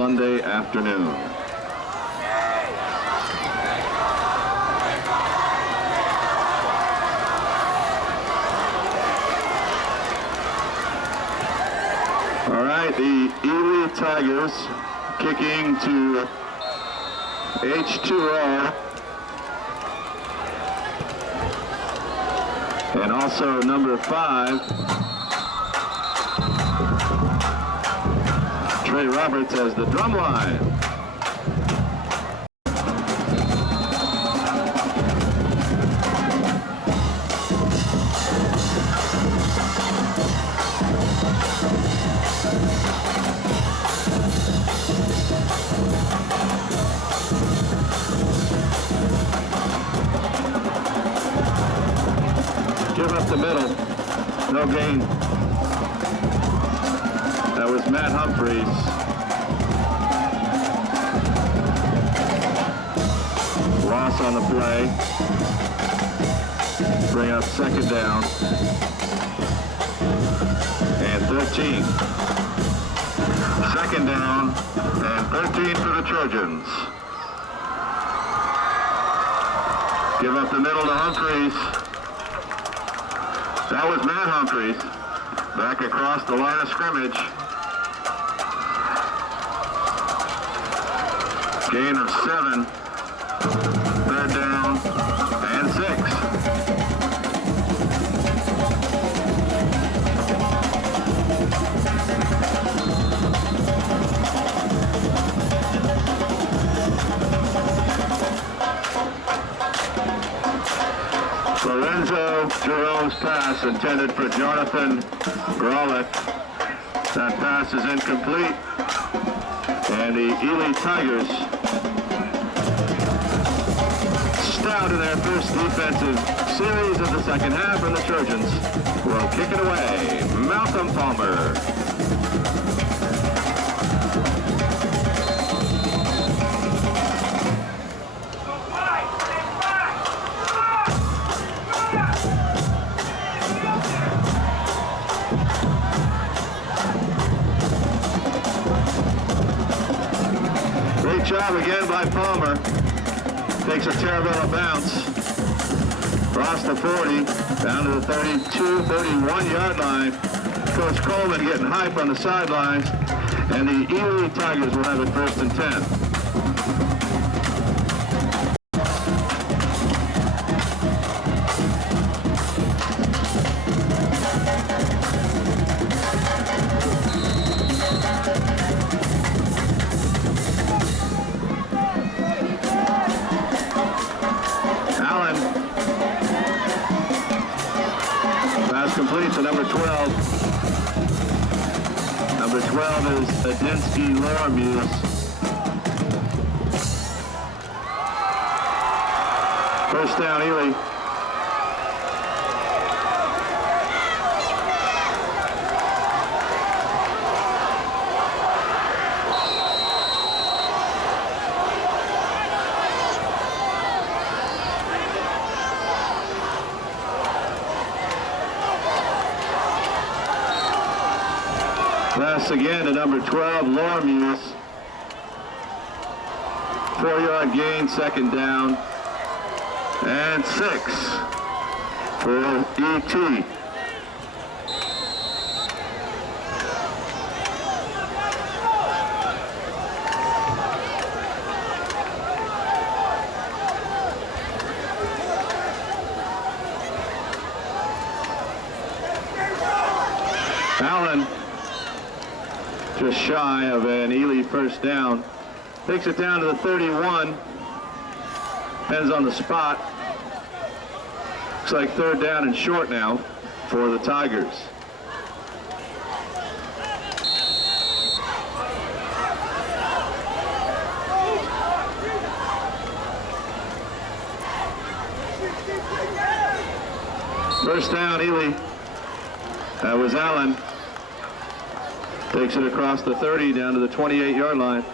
Sunday afternoon. All right, the Ely Tigers kicking to H2O. And also number 5, Trey Roberts as the drum line. Give up the middle, no gain. That was Matt Humphreys. Loss on the play. Bring up second down. And 13. Second down and 13 for the Trojans. Give up the middle to Humphreys. That was Matt Humphreys, back across the line of scrimmage. Gain of 7, third down, and 6. Lorenzo Jerome's pass intended for Jonathan Grolick. That pass is incomplete. And the Ely Tigers, stout in their first defensive series of the second half, and the Trojans will kick it away. Malcolm Palmer. Great job again by Palmer. Takes a Taravella bounce. Across the 40, down to the 32, 31-yard line. Coach Coleman getting hype on the sidelines. And the Ely Tigers will have it 1st and 10. Complete to number 12. Number 12 is Adinsky Lormuse. First down, Ely. Pass again to number 12, Lormuse. 4-yard gain, second down. And 6 for E.T. Allen, just shy of an Ely first down. Takes it down to the 31. Depends on the spot. Looks like third down and short now for the Tigers. First down, Ely. That was Allen. Takes it across the 30 down to the 28-yard line.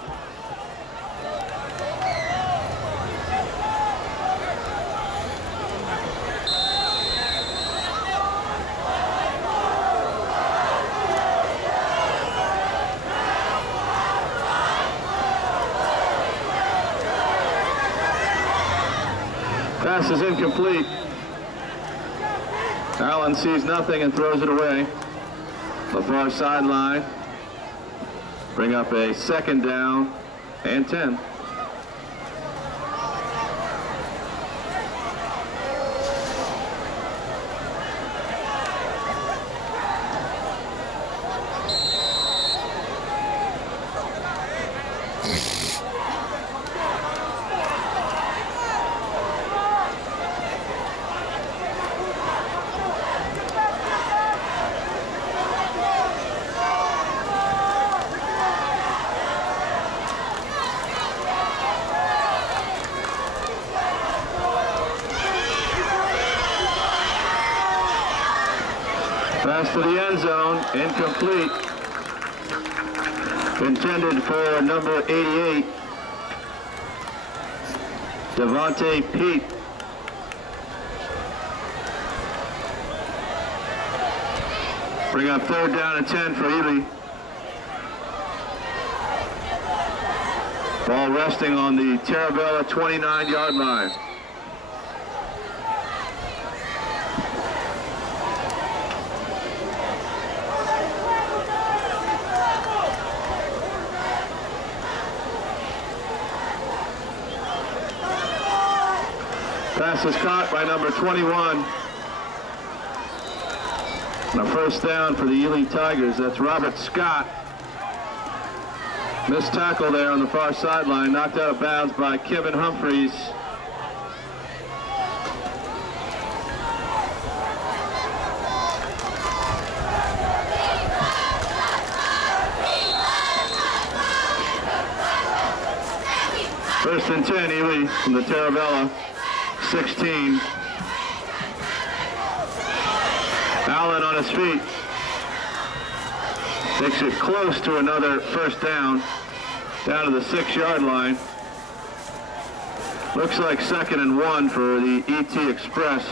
Pass is incomplete. Allen sees nothing and throws it away. The far sideline. Bring up a second down and 10. Pass to the end zone, incomplete. Intended for number 88, Devontae Pete. Bring up third down and 10 for Ely. Ball resting on the Taravella 29-yard line. Pass is caught by number 21. And a first down for the Ely Tigers. That's Robert Scott. Missed tackle there on the far sideline. Knocked out of bounds by Kevin Humphreys. First and 10, Ely from the Taravella 16. Allen on his feet. Takes it close to another first down to the 6-yard line. Looks like 2nd and 1 for the ET Express.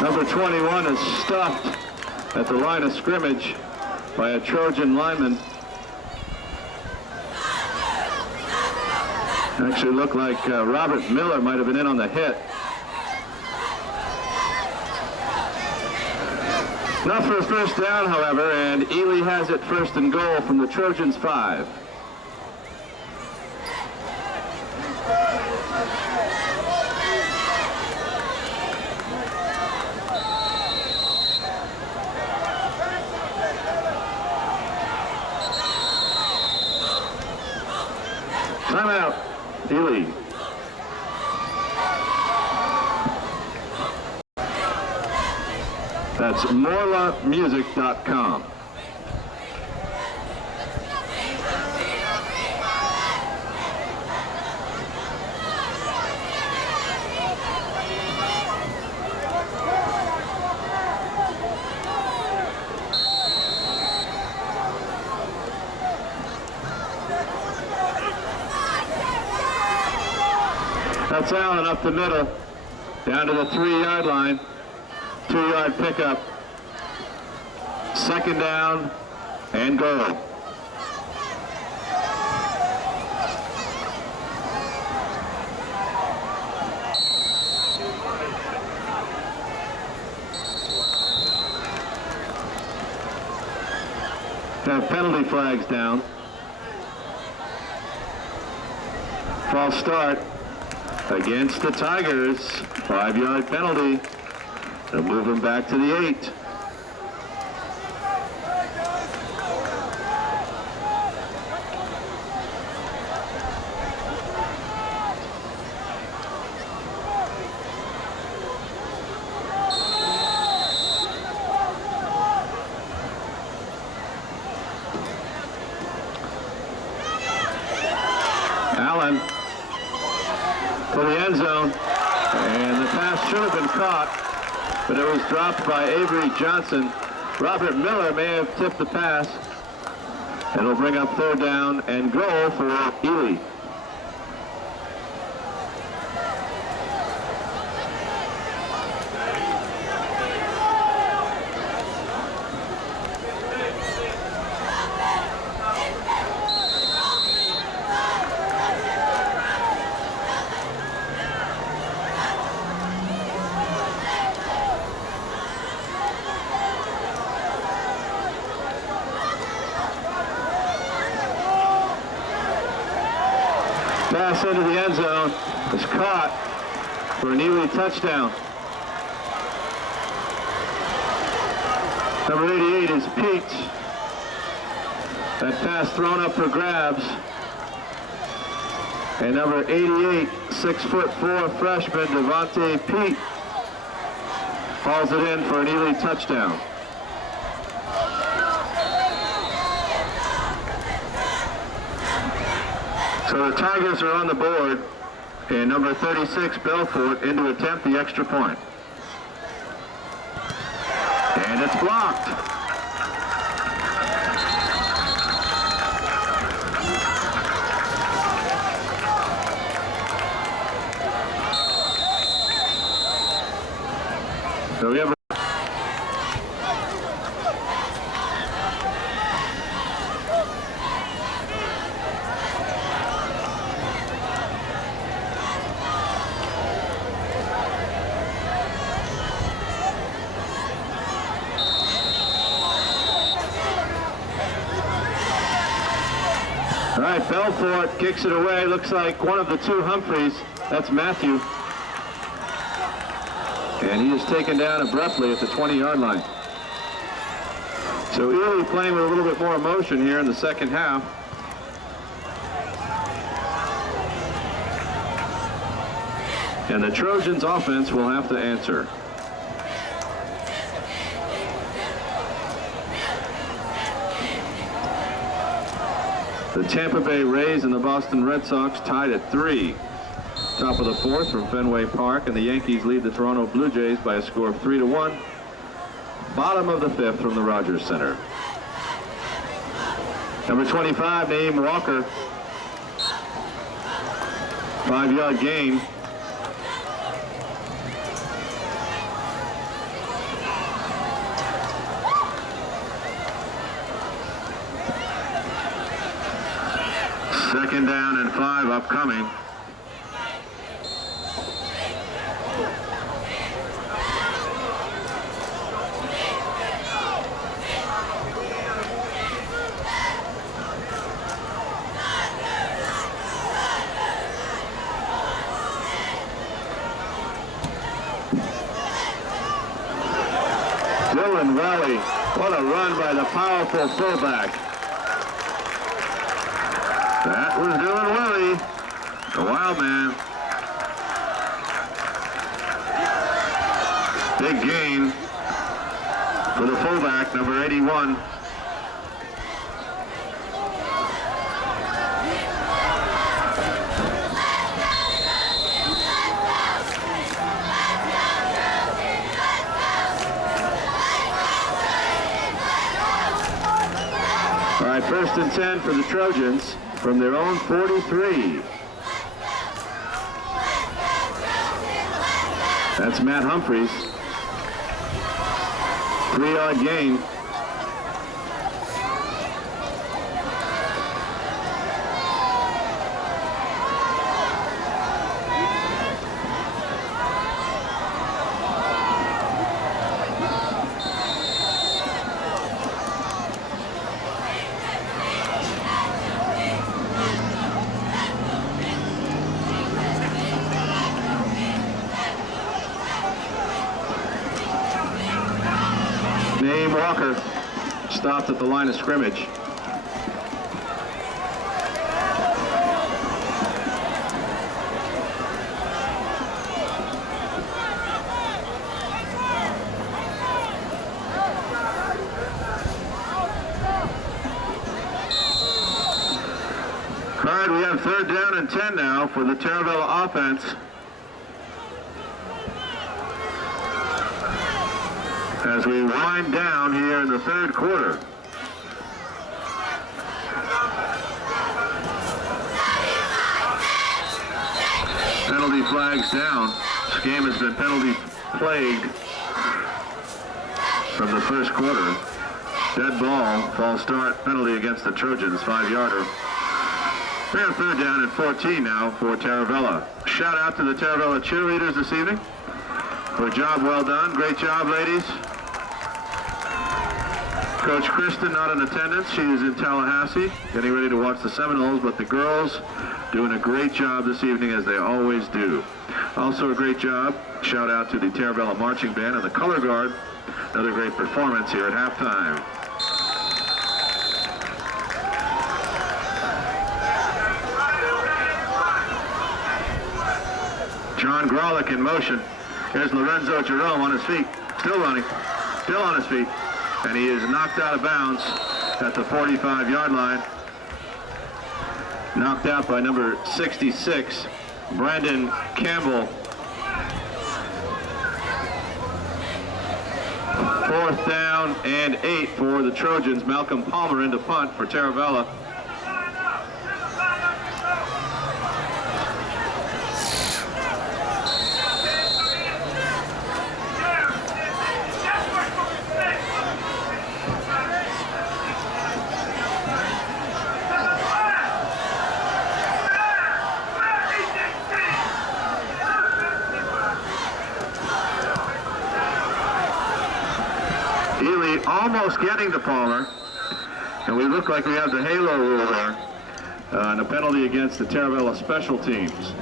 Number 21 is stuffed at the line of scrimmage by a Trojan lineman. Actually looked like Robert Miller might have been in on the hit. Not for a first down, however, and Ely has it 1st and goal from the Trojans 5. Timeout, Ely. That's morlamusic.com. That's Allen up the middle, down to the 3-yard line, 2-yard pickup, 2nd down and goal. Have penalty flags down. False start against the Tigers. 5-yard penalty. They'll move them back to the 8. Allen for the end zone. And the pass should have been caught, but it was dropped by Avery Johnson. Robert Miller may have tipped the pass. It'll bring up third down and goal for Ely. Pass into the end zone is caught for an Ely touchdown. Number 88 is Pete. That pass thrown up for grabs. And number 88, 6'4" freshman Devontae Pete hauls it in for an Ely touchdown. So the Tigers are on the board, and number 36, Belfort, in to attempt the extra point. And it's blocked. So we have All right, Belfort kicks it away. Looks like one of the two Humphreys. That's Matthew. And he is taken down abruptly at the 20-yard line. So Ely playing with a little bit more emotion here in the second half. And the Trojans offense will have to answer. The Tampa Bay Rays and the Boston Red Sox tied at 3. Top of the fourth from Fenway Park, and the Yankees lead the Toronto Blue Jays by a score of 3-1. Bottom of the fifth from the Rogers Center. Number 25, Naeem Walker. 5-yard gain. Second down and 5 upcoming. Dylan Welly, what a run by the powerful fullback. That was Dylan Welly, the wild man. Big gain for the fullback, number 81. All right, 1st and 10 for the Trojans from their own 43. That's Matt Humphreys. 3-yard gain. Naeem Walker stopped at the line of scrimmage. All right, we have 3rd down and 10 now for the Taravella offense. as we wind down here in the third quarter. Penalty flags down. This game has been penalty plagued from the first quarter. Dead ball, false start, penalty against the Trojans, 5-yarder. We have third down and 14 now for Taravella. Shout out to the Taravella cheerleaders this evening for a job well done. Great job, ladies. Coach Kristen not in attendance. She is in Tallahassee getting ready to watch the Seminoles, but the girls doing a great job this evening as they always do. Also a great job. Shout out to the Taravella Marching Band and the Color Guard. Another great performance here at halftime. John Grolick in motion. Here's Lorenzo Jerome on his feet. Still running. Still on his feet. And he is knocked out of bounds at the 45-yard line. Knocked out by number 66, Brandon Campbell. Fourth down and 8 for the Trojans. Malcolm Palmer into punt for Taravella. Ely almost getting to Palmer, and we look like we have the halo rule there, and a penalty against the Taravella special teams.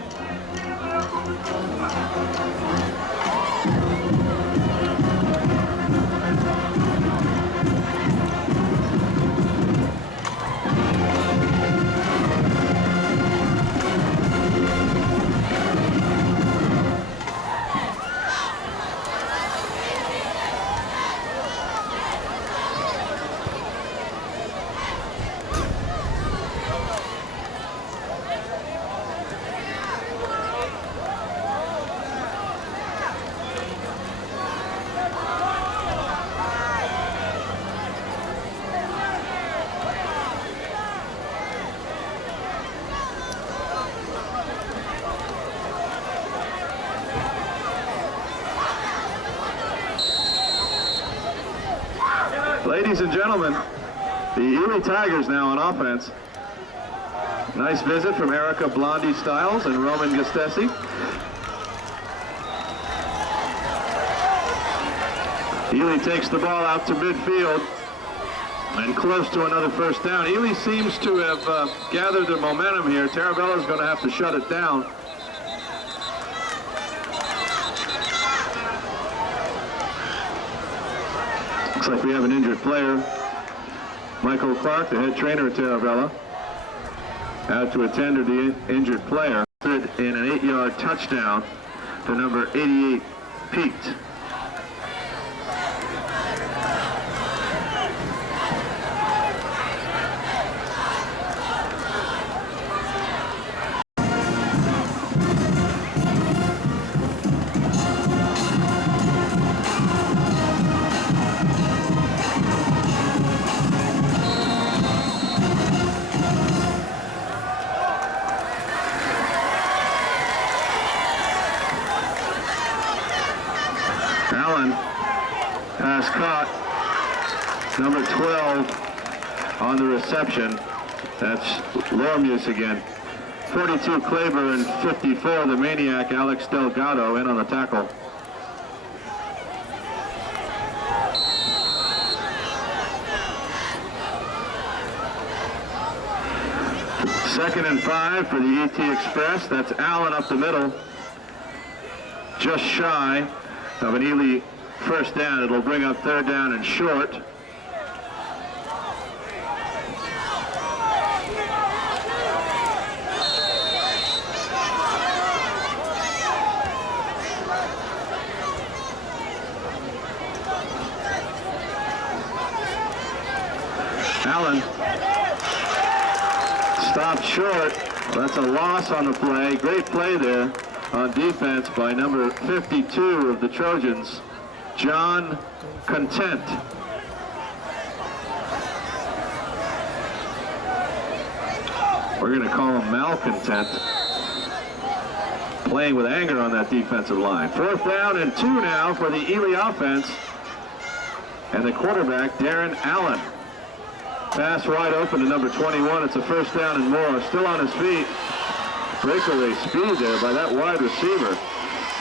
Ladies and gentlemen, the Ely Tigers now on offense. Nice visit from Erica Blondie Stiles and Roman Gastesi. Ely takes the ball out to midfield and close to another first down. Ely seems to have gathered their momentum here. Taravella is going to have to shut it down. Looks like we have an injured player. Michael Clark, the head trainer at Taravella, out to attend to the injured player. In an 8-yard touchdown to number 88, Pete. Allen has caught number 12 on the reception. That's Lormuse again. 42 Claver and 54 the maniac Alex Delgado in on the tackle. Second and 5 for the ET Express. That's Allen up the middle. Just shy of an Ely first down. It'll bring up third down and short. Allen stopped short. That's a loss on the play. Great play there on defense by number 52 of the Trojans, John Content. We're going to call him malcontent. Playing with anger on that defensive line. 4th down and 2 now for the Ely offense. And the quarterback, Darren Allen. Pass wide open to number 21. It's a 1st down and more. Still on his feet. Breakaway speed there by that wide receiver.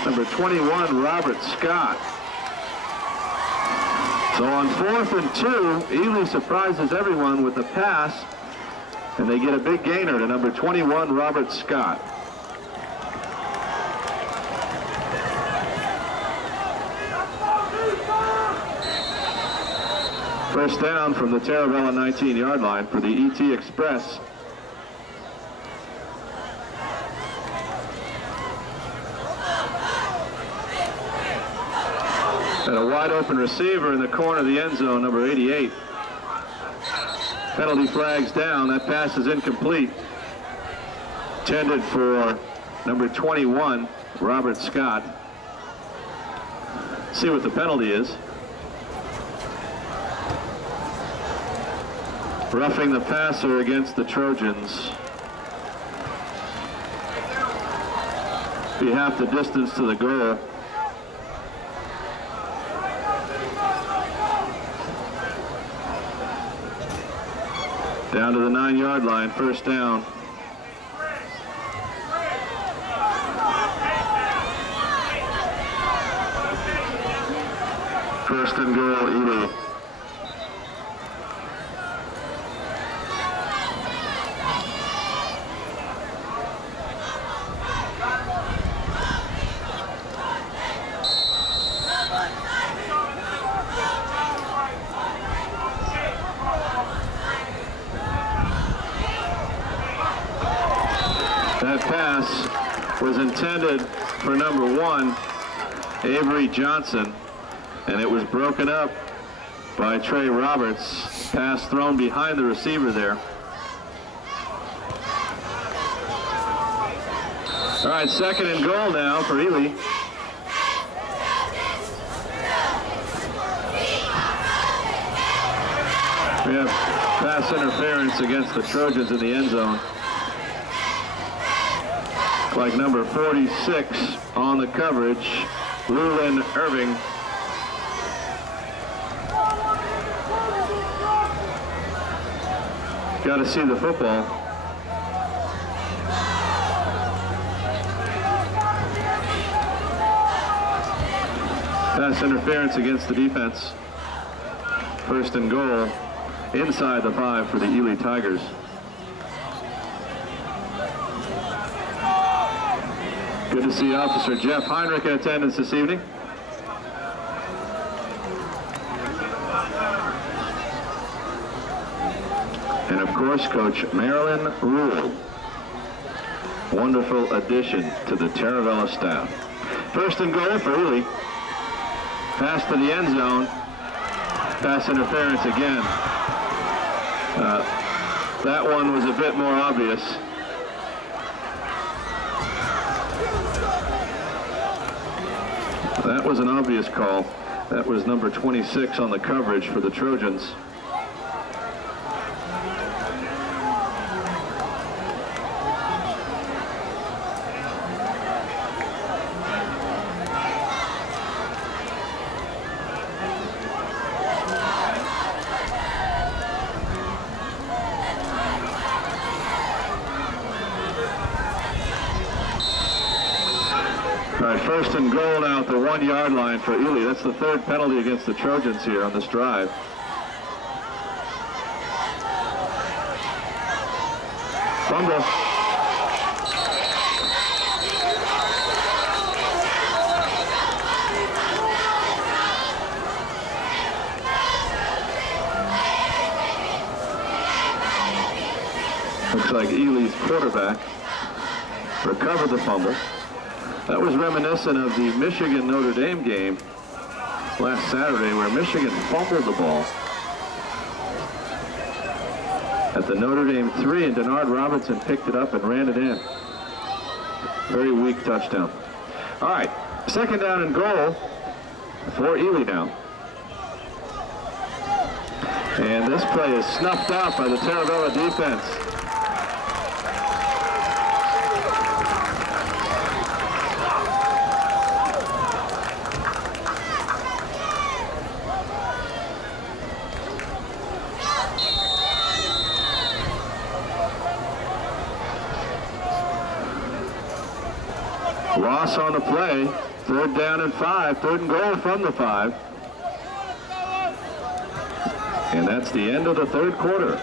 Number 21, Robert Scott. So on 4th and 2, Ely surprises everyone with the pass. And they get a big gainer to number 21, Robert Scott. First down from the Taravella 19-yard line for the ET Express. And a wide open receiver in the corner of the end zone, number 88. Penalty flags down. That pass is incomplete. Intended for number 21, Robert Scott. See what the penalty is. Roughing the passer against the Trojans. Be half the distance to the goal. Down to the 9-yard line, 1st down. First and goal, Ely. That pass was intended for number 1, Avery Johnson, and it was broken up by Trey Roberts. Pass thrown behind the receiver there. All right, 2nd and goal now for Ely. We have pass interference against the Trojans in the end zone. Like number 46 on the coverage, Lulin Irving. Got to see the football. Pass interference against the defense. 1st and goal inside the 5 for the Ely Tigers. Good to see Officer Jeff Heinrich in attendance this evening. And of course, Coach Marilyn Rule. Wonderful addition to the Taravella staff. 1st and goal for Ely. Pass to the end zone. Pass interference again. That one was a bit more obvious. That was an obvious call. That was number 26 on the coverage for the Trojans. All right, 1st and goal now at the 1-yard line for Ely. That's the 3rd penalty against the Trojans here on this drive. Fumble. Looks like Ely's quarterback recovered the fumble. That was reminiscent of the Michigan-Notre Dame game last Saturday where Michigan fumbled the ball at the Notre Dame 3, and Denard Robinson picked it up and ran it in. Very weak touchdown. All right, 2nd down and goal for Ely now. And this play is snuffed out by the Taravella defense. Loss on the play. 3rd down and 5. 3rd and goal from the 5. And that's the end of the 3rd quarter.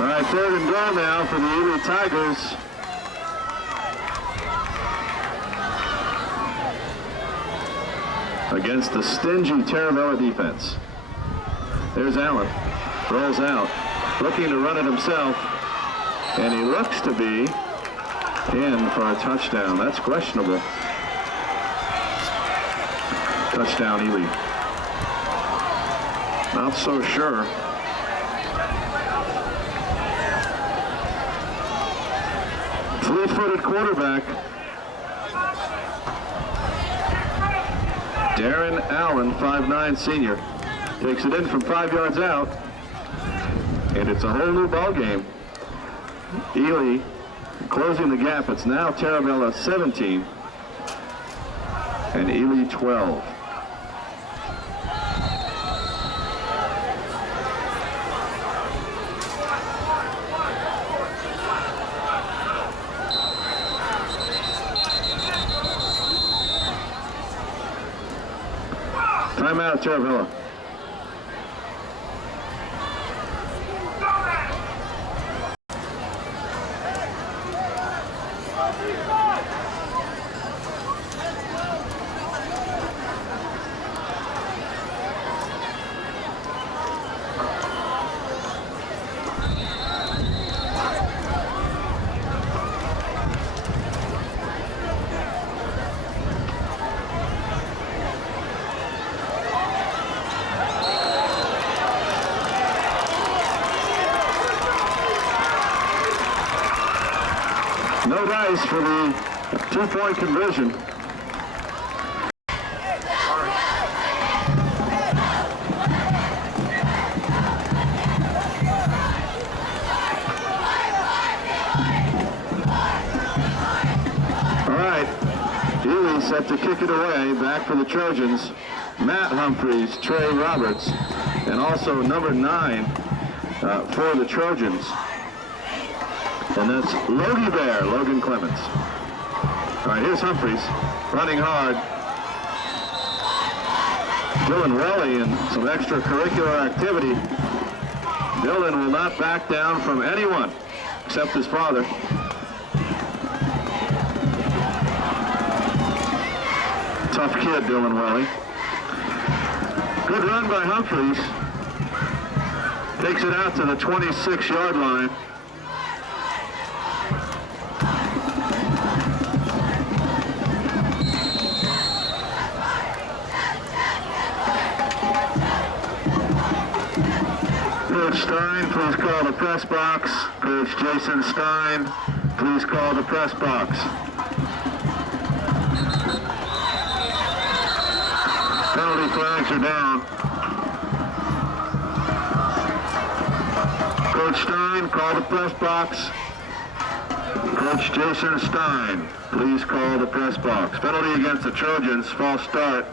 All right, 3rd and goal now for the Ely Tigers. Against the stingy Taravella defense. There's Allen. Rolls out. Looking to run it himself. And he looks to be in for a touchdown. That's questionable. Touchdown, Ely. Not so sure. Fleet-footed quarterback. Darren Allen, 5'9" senior. Takes it in from 5 yards out. And it's a whole new ball game. Ely closing the gap. It's now Taravella 17 and Ely 12. Timeout, Taravella. No dice for the 2-point conversion. All right, Ely set to kick it away. Back for the Trojans. Matt Humphreys, Trey Roberts, and also number 9 for the Trojans. And that's Logie Bear, Logan Clements. All right, here's Humphreys, running hard. Dylan Welly in some extracurricular activity. Dylan will not back down from anyone except his father. Tough kid, Dylan Welly. Good run by Humphreys. Takes it out to the 26-yard line. Coach Stein, please call the press box. Coach Jason Stein, please call the press box. Penalty flags are down. Coach Stein, call the press box. Coach Jason Stein, please call the press box. Penalty against the Trojans, false start.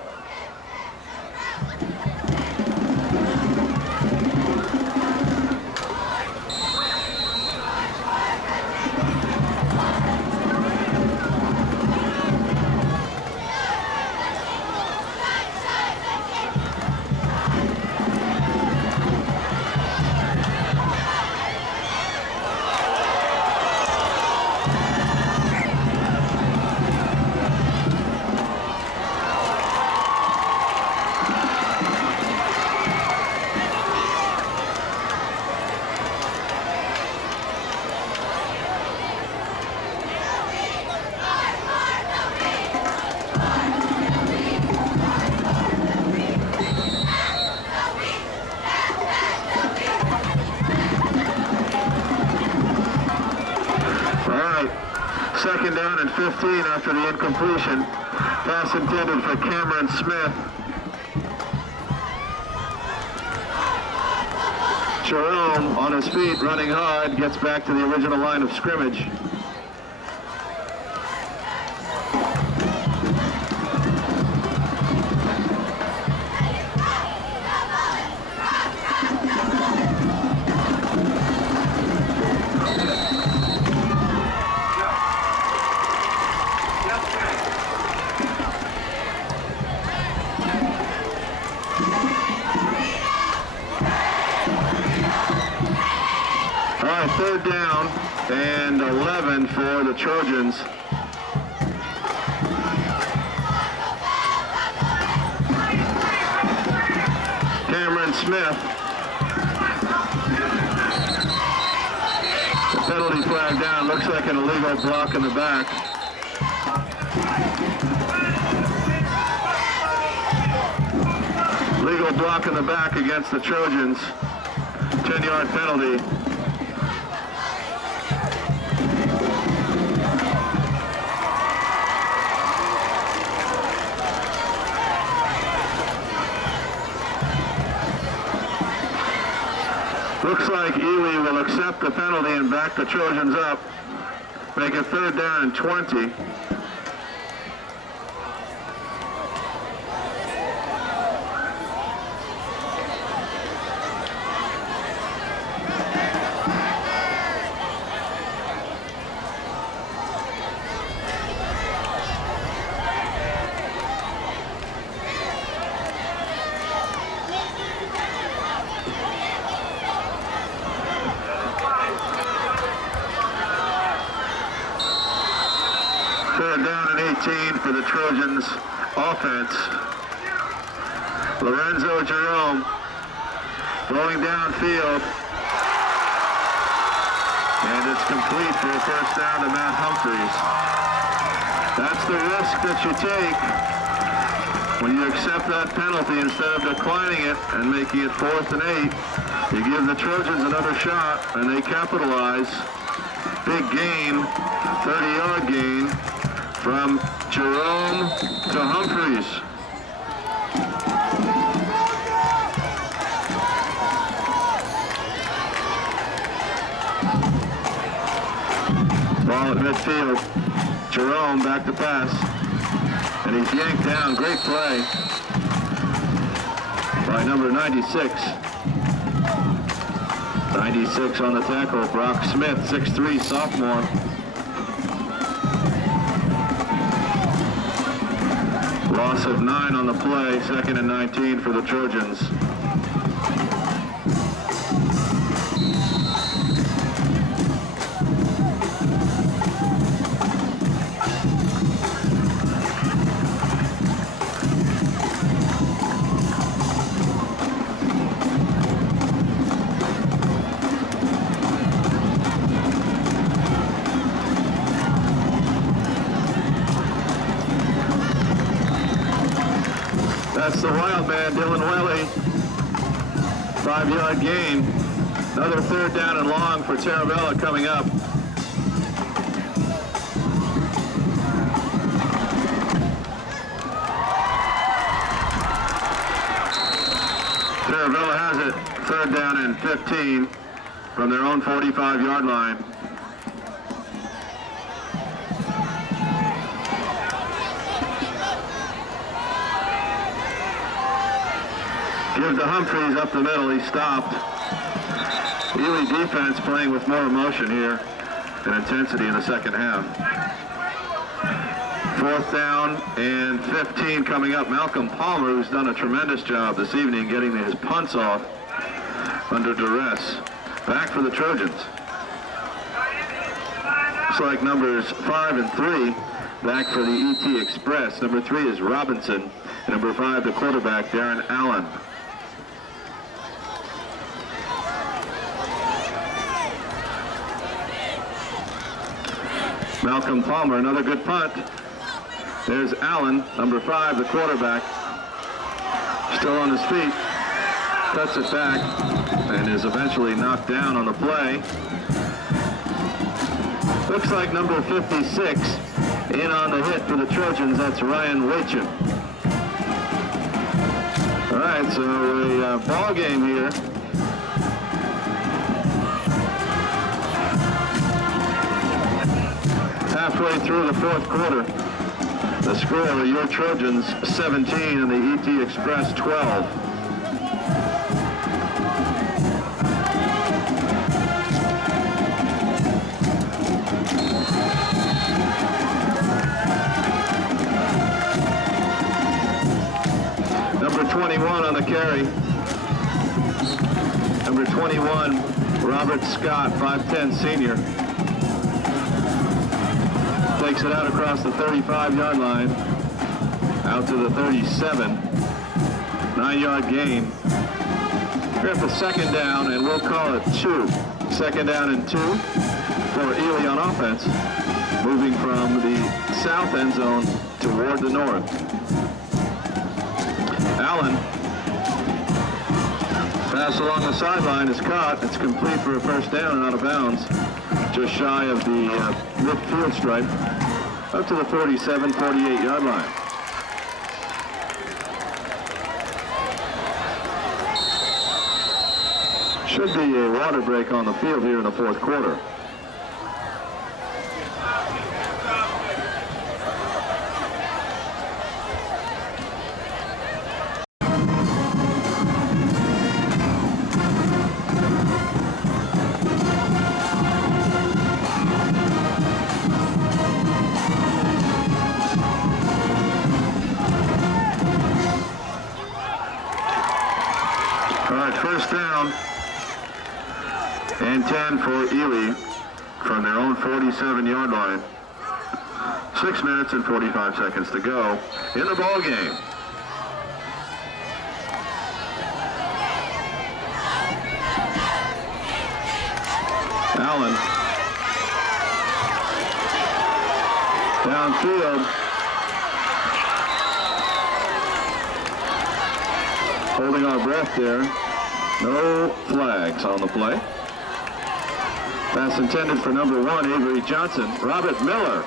second down and 15 after the incompletion. Pass intended for Cameron Smith. Jerome on his feet, running hard, gets back to the original line of scrimmage. Third down and 11 for the Trojans. Cameron Smith. The penalty flag down. Looks like an illegal block in the back. Legal block in the back against the Trojans. 10-yard penalty. Looks like Ely will accept the penalty and back the Trojans up. Make it third down and 20. For the Trojans offense. Lorenzo Jerome going downfield. And it's complete for a first down to Matt Humphreys. That's the risk that you take when you accept that penalty instead of declining it and making it 4th and 8. You give the Trojans another shot and they capitalize. Big gain, 30-yard gain. From Jerome to Humphreys. Ball at midfield. Jerome back to pass. And he's yanked down. Great play by number 96. 96 on the tackle. Brock Smith, 6'3", sophomore. Loss of 9 on the play, 2nd and 19 for the Trojans. That's the wild man, Dylan Welly. 5-yard gain. Another third down and long for Taravella coming up. Taravella has it. Third down and 15 from their own 45-yard line. Give to Humphreys up the middle. He stopped. Ely defense playing with more emotion here and intensity in the second half. 4th down and 15 coming up. Malcolm Palmer, who's done a tremendous job this evening getting his punts off under duress. Back for the Trojans. Looks like numbers 5 and 3 back for the ET Express. Number 3 is Robinson. And number 5, the quarterback, Darren Allen. Malcolm Palmer, another good punt. There's Allen, number 5, the quarterback. Still on his feet. Cuts it back and is eventually knocked down on the play. Looks like number 56 in on the hit for the Trojans. That's Ryan Waitchin. All right, so a ball game here. Halfway through the fourth quarter. The score, your Trojans 17 and the ET Express 12. Number 21 on the carry. Number 21, Robert Scott, 5'10" senior. Takes it out across the 35-yard line, out to the 37. 9-yard gain. We're at the second down, and we'll call it 2. Second down and 2 for Ely on offense, moving from the south end zone toward the north. Allen, pass along the sideline is caught. It's complete for a first down and out of bounds, just shy of the midfield stripe, up to the 47, 48-yard line. Should be a water break on the field here in the fourth quarter. First down and 10 for Ely from their own 47-yard line. 6 minutes and 45 seconds to go in the ball game. Allen downfield. Holding our breath there. No flags on the play. Pass intended for number 1, Avery Johnson. Robert Miller.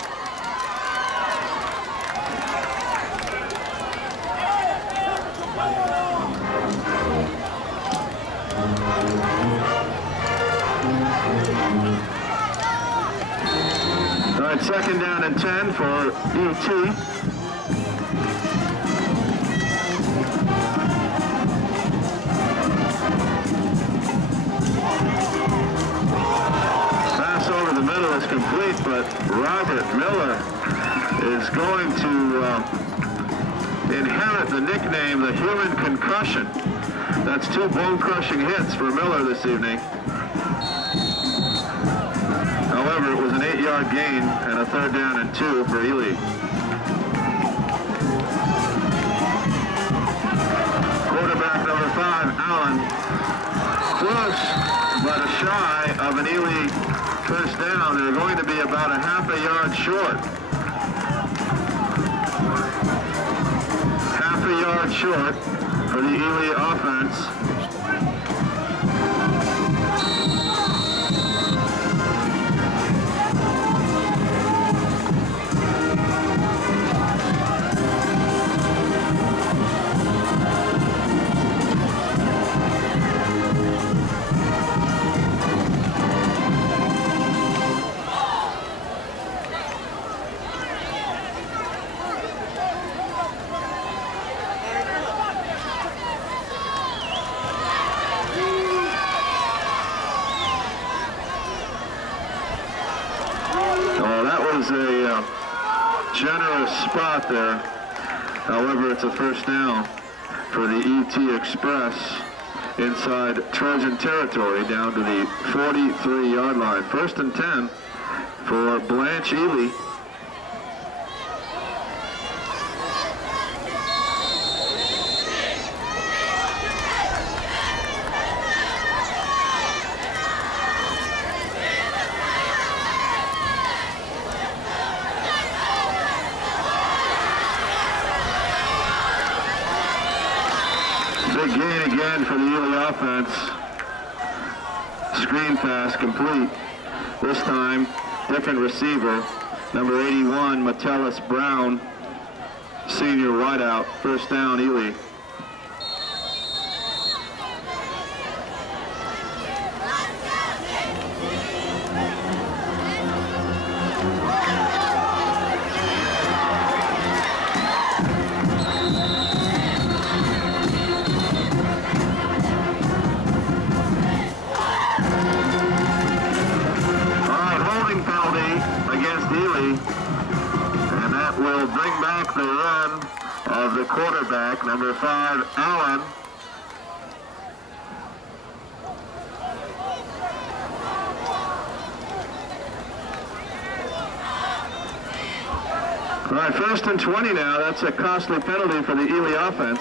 All right, second down and 10 for ET. Is complete, but Robert Miller is going to inherit the nickname, the human concussion. That's 2 bone-crushing hits for Miller this evening. However, it was an 8-yard gain and a third down and 2 for Ely. Quarterback number 5, Allen. Close, but shy of an Ely first down. They're going to be about a half a yard short. Half a yard short for the Ely offense. A generous spot there. However, it's a first down for the ET Express inside Trojan territory down to the 43-yard line. First and 10 for Blanche Ely. Big gain again for the Ely offense. Screen pass complete. This time different receiver. Number 81, Metellus Brown, senior wideout. First down, Ely. Will bring back the run of the quarterback, number 5, Allen. All right, 1st and 20 now. That's a costly penalty for the Ely offense.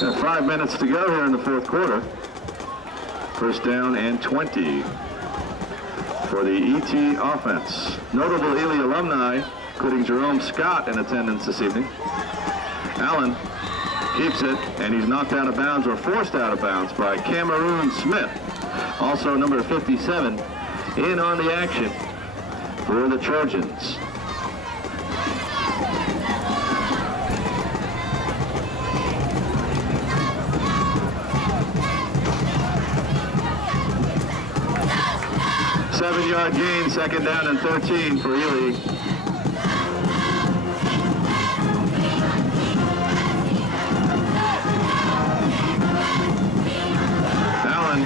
Got 5 minutes to go here in the 4th quarter. First down and 20 for the ET offense. Notable Ely alumni, including Jerome Scott, in attendance this evening. Allen keeps it, and he's knocked out of bounds, or forced out of bounds, by Cameroon Smith. Also number 57 in on the action for the Trojans. Seven-yard gain, 2nd down and 13 for Ely. Allen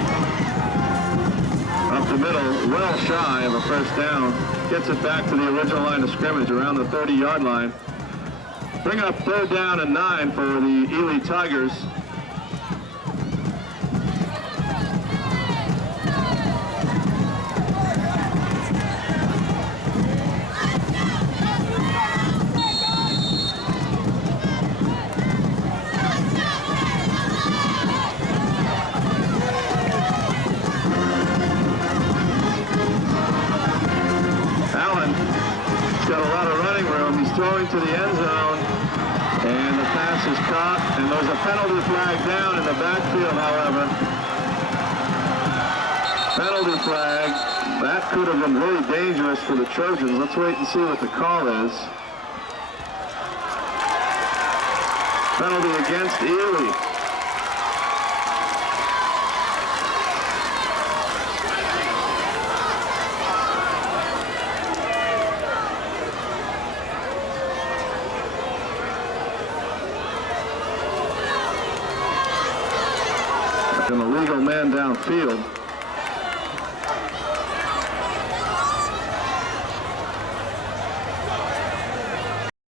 up the middle, well shy of a first down. Gets it back to the original line of scrimmage around the 30-yard line. Bring up 3rd down and 9 for the Ely Tigers. Throwing to the end zone, and the pass is caught, and there's a penalty flag down in the backfield, however. Penalty flag. That could have been really dangerous for the Trojans. Let's wait and see what the call is. Penalty against Ely. An illegal man downfield.